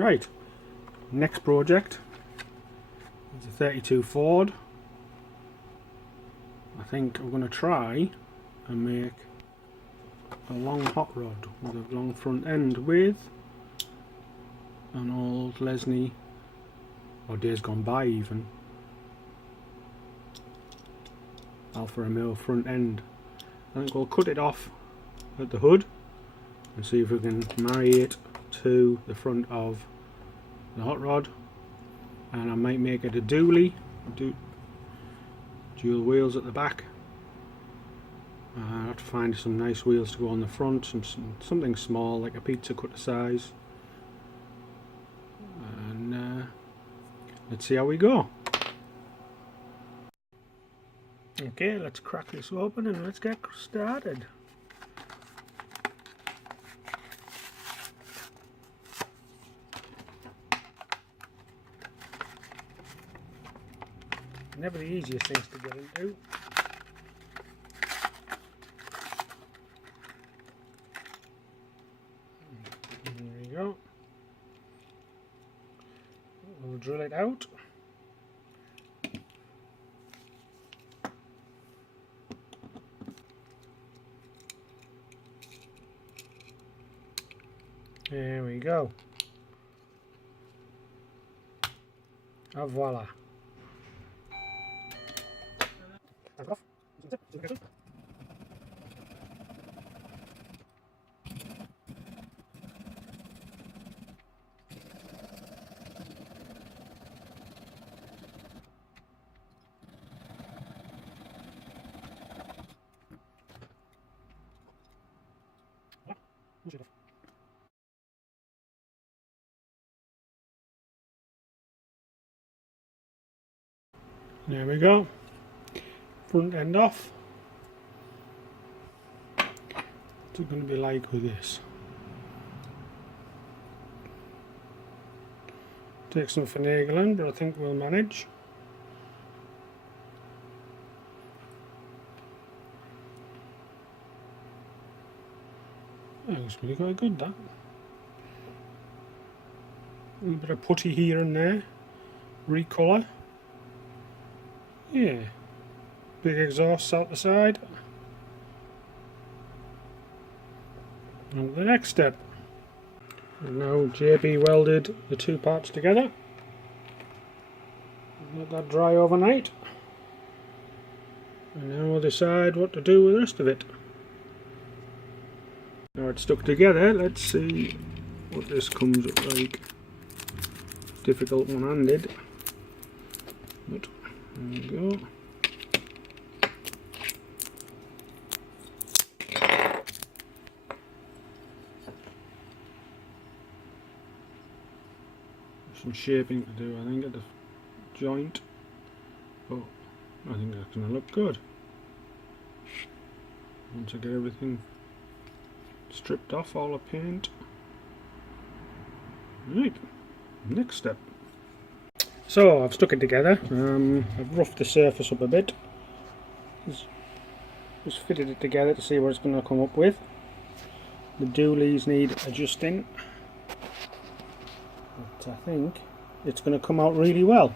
Right, next project is a 32 Ford. I think I'm going to try and make a long hot rod with a long front end with an old Lesney, or days gone by even, Alfa Romeo front end. I think we'll cut it off at the hood and see if we can marry it to the front of the hot rod, and I might make it a dually, dual wheels at the back. I have to find some nice wheels to go on the front, something small like a pizza cutter size, and let's see how we go. Okay, let's crack this open and let's get started. Never the easiest things to get into. There we go. We'll drill it out. There we go. Ah, voila. There we go. Front end off. What's it going to be like with this? Take some finagling, but I think we'll manage. That looks really quite good, that. A little bit of putty here and there. Recolour. Yeah. Big exhausts out the side. And the next step. And now JB welded the two parts together. Let that dry overnight. And then we'll decide what to do with the rest of it. Now it's stuck together, let's see what this comes up like. Difficult one-handed. But there we go. Some shaping to do, I think, at the joint. But I think that's going to look good. Once I get everything stripped off, all the paint. Right, next step. So I've stuck it together. I've roughed the surface up a bit. Just fitted it together to see what it's going to come up with. The dualies need adjusting, but I think it's going to come out really well.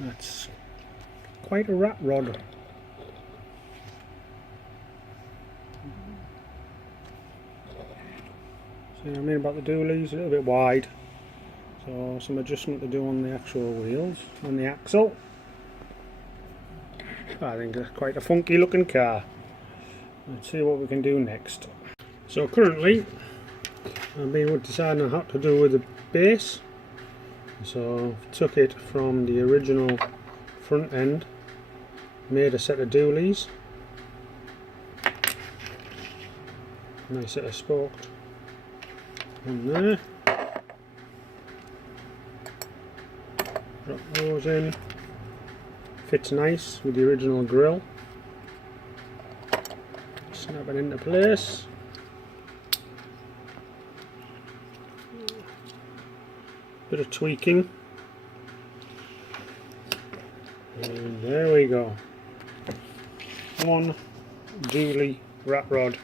That's quite a rat rod. See what I mean about the dualies? A little bit wide, so some adjustment to do on the actual wheels, on the axle. I think it's quite a funky looking car. Let's see what we can do next. So currently I've been deciding on what to do with the base. So I took it from the original front end, made a set of dualies, nice set of spokes on there, drop those in, fits nice with the original grille, snap it into place. Bit of tweaking, And there we go. One dually rat rod.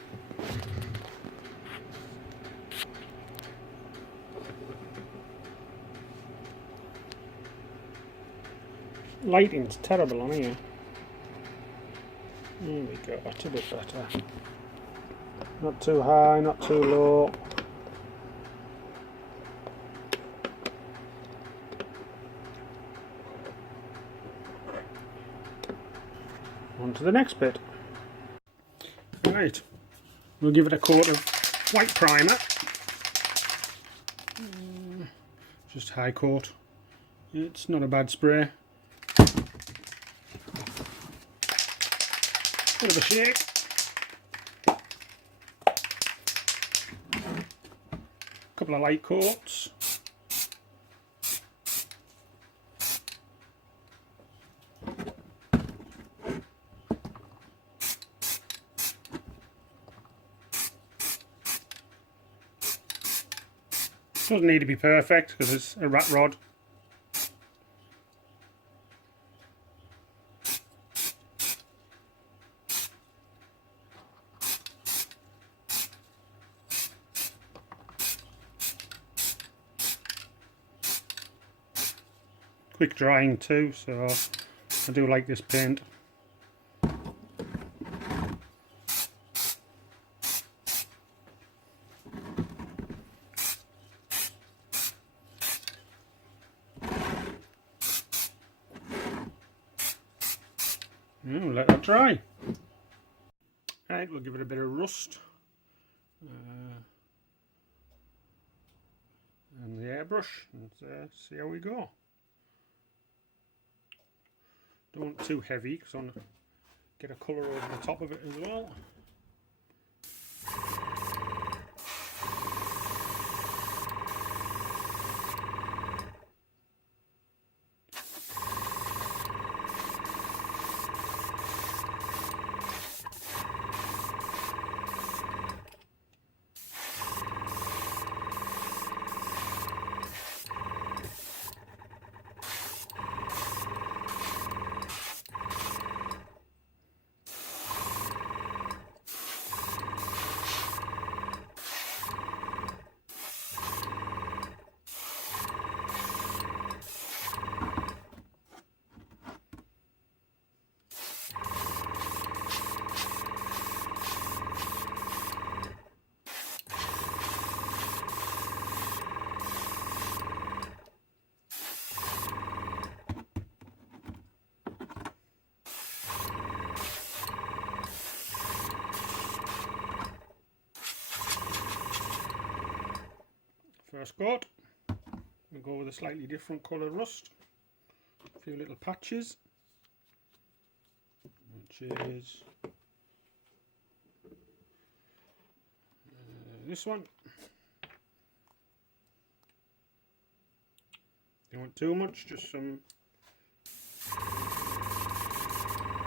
Lighting's terrible on here. There we go, that's a bit better. Not too high, not too low. On to the next bit. Right, we'll give it a coat of white primer. Just high coat. It's not a bad spray. Bit of a shake. Couple of light coats. Doesn't need to be perfect because it's a rat rod. Quick drying too, so I do like this paint. We'll let that dry. Right, we'll give it a bit of rust. And the airbrush and see how we go. Don't want too heavy because I want to get a colour over the top of it as well. First coat, we'll go with a slightly different colour rust, a few little patches, which is this one. Don't want too much, just some a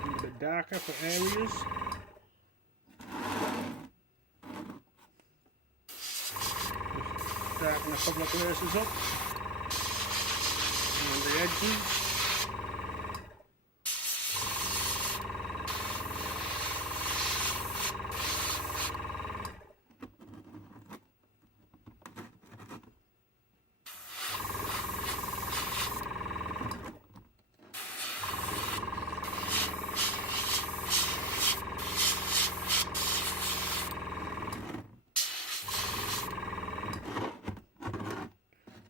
little bit darker for areas. Darken a couple of places up and the edges.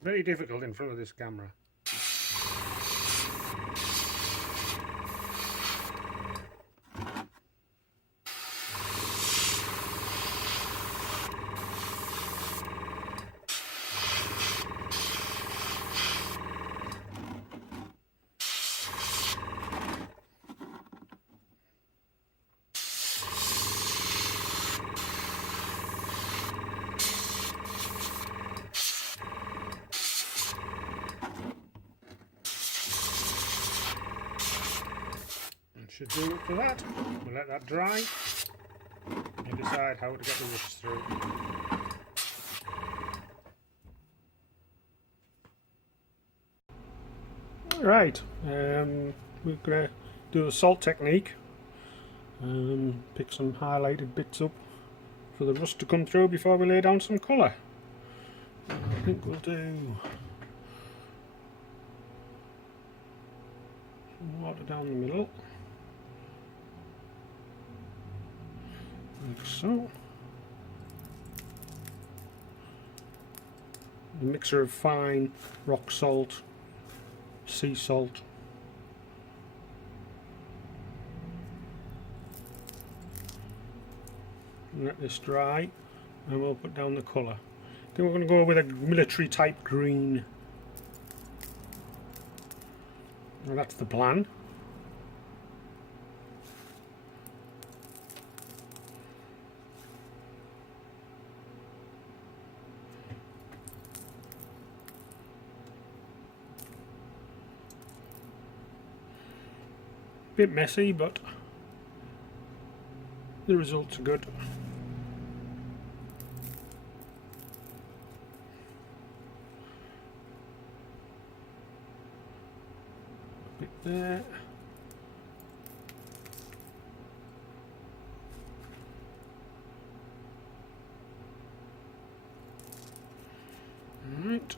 Very difficult in front of this camera. Should do it for that. We'll let that dry and decide how to get the rust through. Right, we're going to do the salt technique and pick some highlighted bits up for the rust to come through before we lay down some colour. I think we'll do some water down the middle, like so. A mixture of fine rock salt, sea salt, let this dry and we'll put down the colour. Then we're going to go with a military type green. Well, that's the plan. Bit messy, but the results are good. A bit there. All right.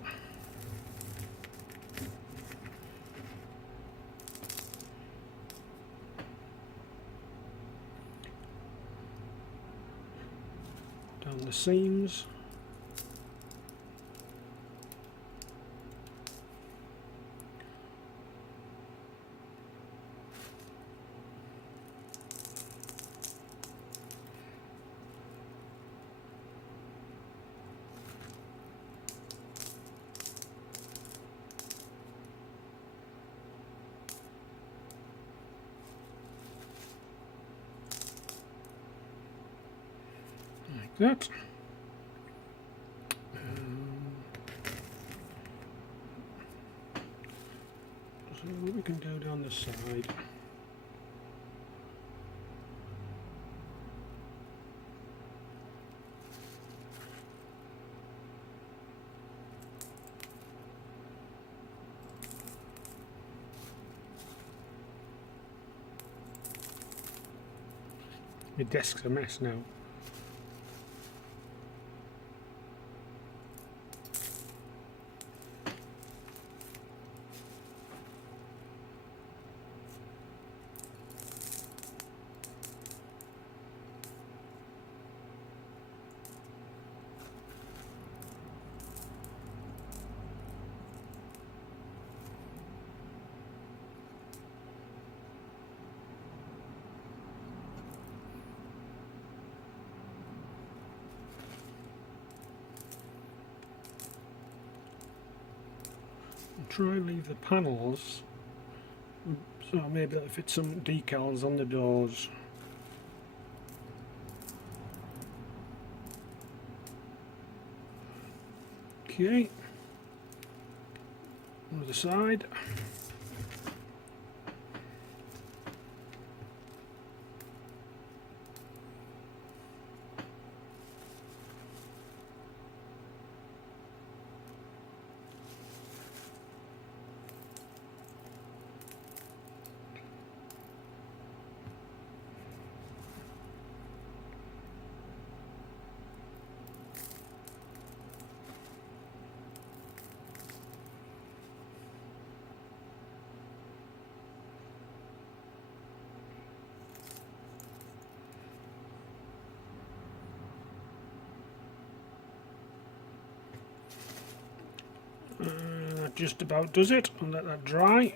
Down the seams. Like that. So what we can do down the side. My desk's a mess now. Try and leave the panels so maybe that'll fit some decals on the doors. Okay, on the side. That just about does it. I'll let that dry.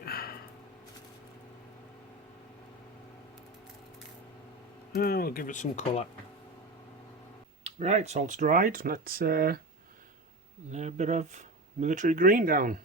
And we'll give it some colour. Right, salt's dried. Let's lay a bit of military green down.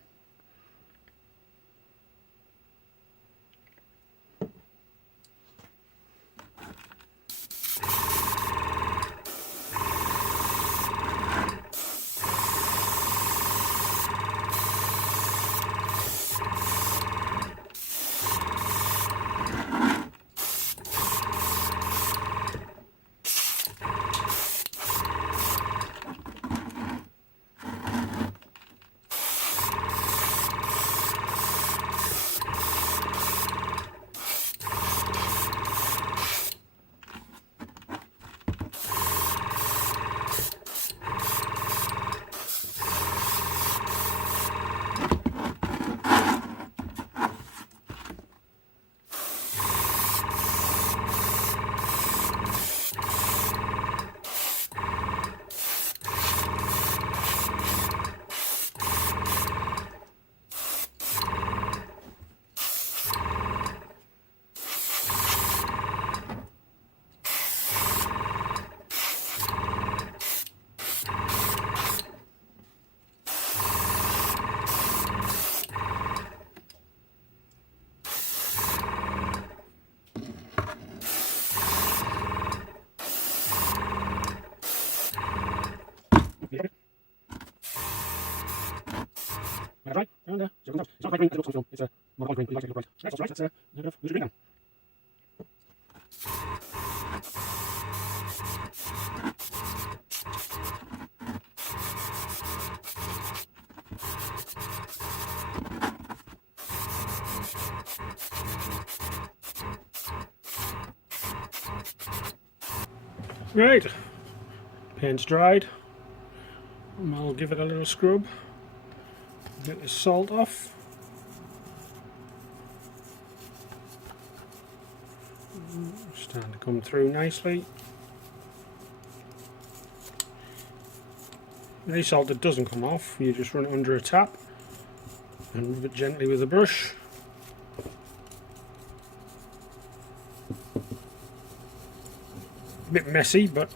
dry. And so it comes out. It's not quite green as it looks on film. It's a modified green. We like it to look bright. Right, that's dry. Let's use your green now. Right, paint's dried. And I'll give it a little scrub. Get the salt off. Starting to come through nicely. Any salt that doesn't come off, you just run it under a tap and move it gently with a brush. A bit messy, but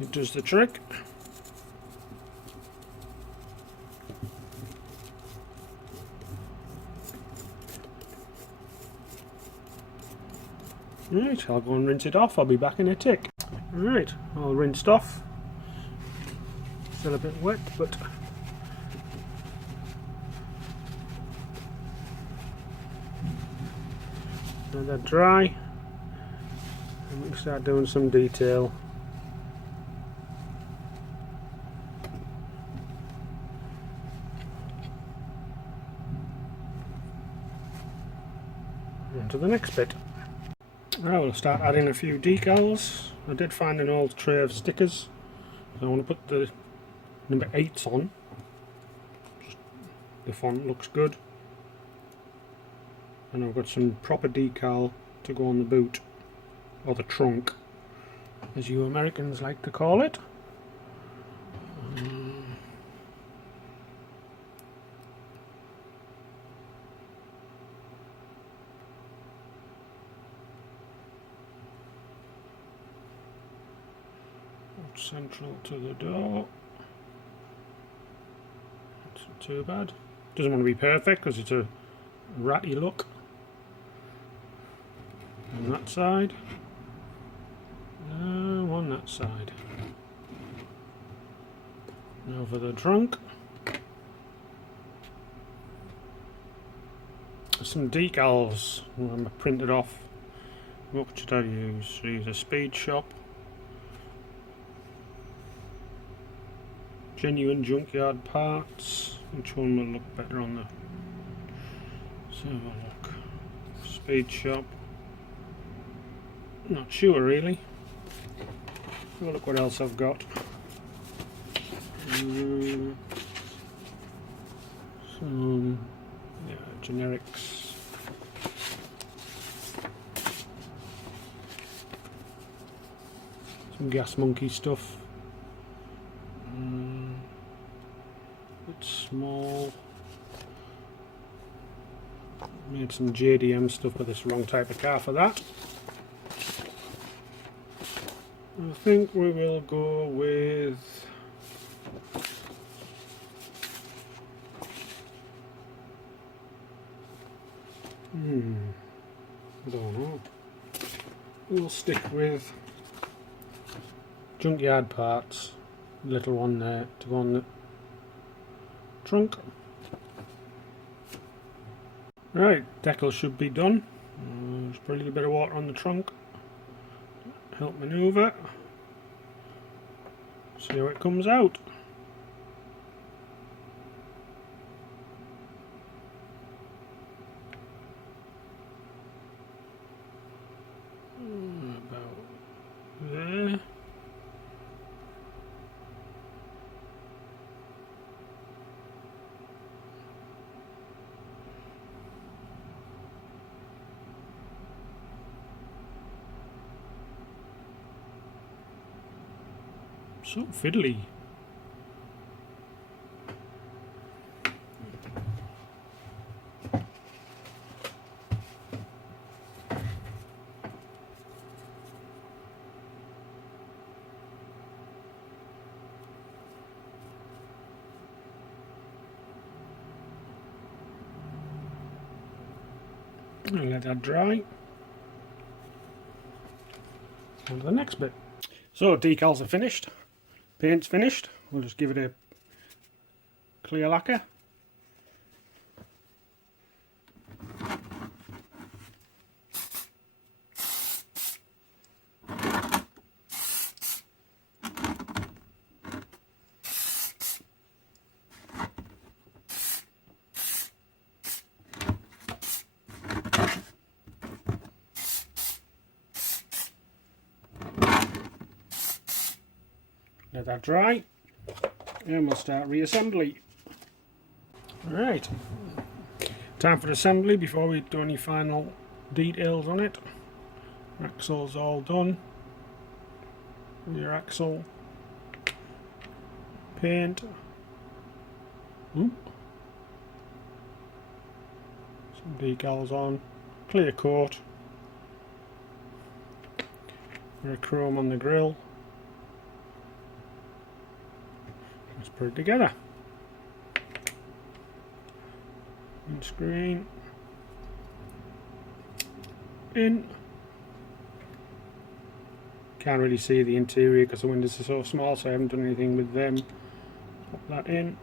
it does the trick. Right, I'll go and rinse it off. I'll be back in a tick. Right, all rinsed off. Still a bit wet, but let that dry. And we can start doing some detail. On to the next bit. Now we'll start adding a few decals. I did find an old tray of stickers. I want to put the number 8s on. The font looks good. And I've got some proper decal to go on the boot, or the trunk, as you Americans like to call it. Central to the door. It's not too bad. Doesn't want to be perfect because it's a ratty look. On that side. On that side. Now for the trunk. Some decals I'm printed off. What should I use? Use a Speed Shop. Genuine junkyard parts. Which one will look better on the... Let's have a look. Speed Shop. Not sure really. Have a look what else I've got. Some generics. Some Gas Monkey stuff. It's small. Made some JDM stuff, but it's the wrong type of car for that. I think we will go with I don't know. We'll stick with junkyard parts. Little one there to go on the trunk. Right, decal should be done. Just put a little bit of water on the trunk. Help manoeuvre. See how it comes out. About there. So fiddly. I'll let that dry. On to the next bit. So decals are finished. Paint's finished. We'll just give it a clear lacquer Let that dry and we'll start reassembly. Alright, time for assembly before we do any final details on it. Axle's all done. Rear axle, paint, some decals on, clear coat, bit of chrome on the grille. Let's put it together. Windscreen in. Can't really see the interior because the windows are so small, so I haven't done anything with them. Pop that in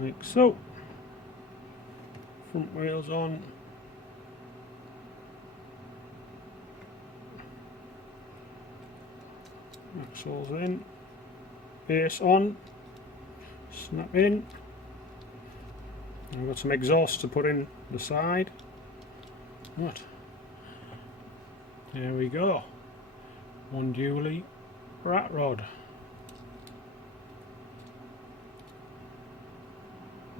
like so. Front wheels on. Axles in. Base on. Snap in. I've got some exhaust to put in the side. What? There we go. One dually rat rod.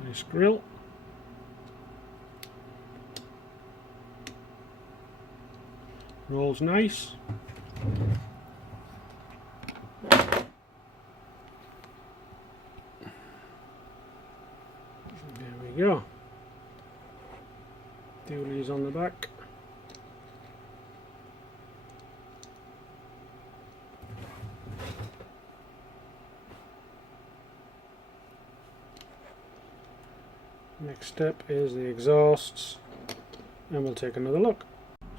Nice grill. Rolls nice. There we go. Dualies on the back. Next step is the exhausts, and we'll take another look.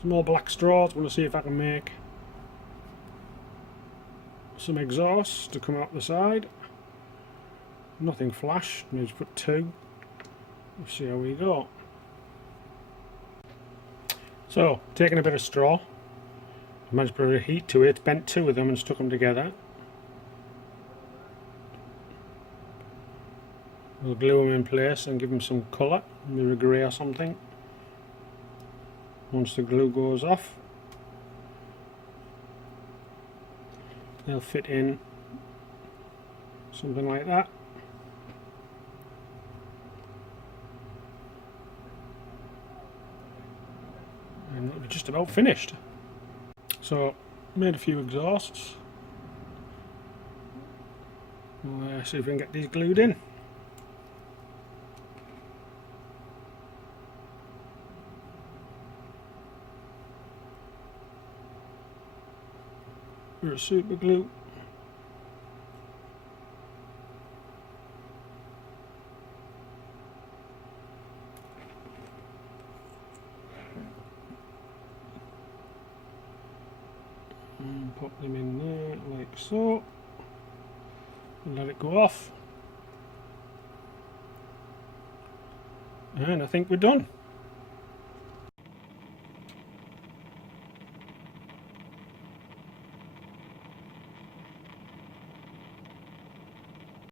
Some more black straws. Want to see if I can make some exhausts to come out the side. Nothing flash, maybe just put two. Let's see how we go. So, taking a bit of straw, I managed to put a bit of heat to it, bent two of them and stuck them together. We'll glue them in place and give them some colour, maybe grey or something. Once the glue goes off, they'll fit in something like that. And it'll be just about finished. So, made a few exhausts. We'll see if we can get these glued in. Bit of super glue. And pop them in there like so. And let it go off. And I think we're done.